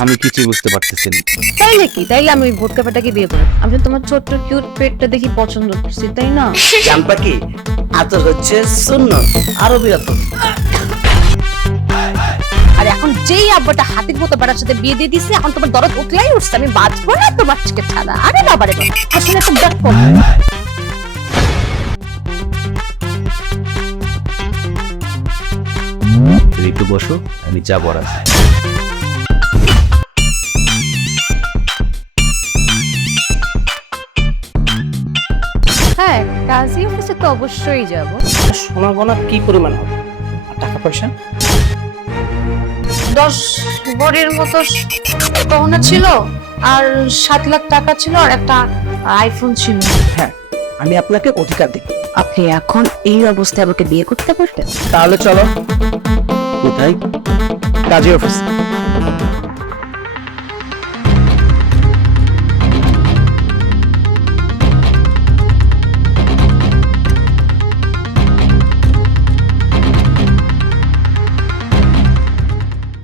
আমি কিছুই বুঝতে পারতেছি না। তাই নাকি তাইলে আমি ওই ভোটকা পেটাকে বিয়ে করব। আমি তো তোমার ছোট্ট কিউট পেটটা দেখি পছন্দ করছি তাই না? জানবা কি আতর হচ্ছে শূন্য আরবি আতর আর এখন যেই আব্বাটা হাতির মতো বেড়ার সাথে বিয়ে দিয়ে দিছে এখন তোমার দরদ উঠলাই উঠছে আমি বাঁচবো না তোমার থেকে ছাড়া। আরে বাবা রে বাবা আসলে একটা দেখো। তুমি একটু বসো আমি যা বলার। হ্যাঁ কাজী অফিসে তো অবশ্যই যাব। সোনা গনা কি পরিমাণ হবে? আর টাকা পয়সা? দশ বড়ির মতো গহনা ছিল আর সাত লাখ টাকা ছিল আর একটা আইফোন ছিল। হ্যাঁ আমি আপনাকে অধিকার দিই। আপনি এখন এই অবস্থায় আমাকে বিয়ে করতে পারতেন তাহলে চলো। কোথায়? কাজী অফিস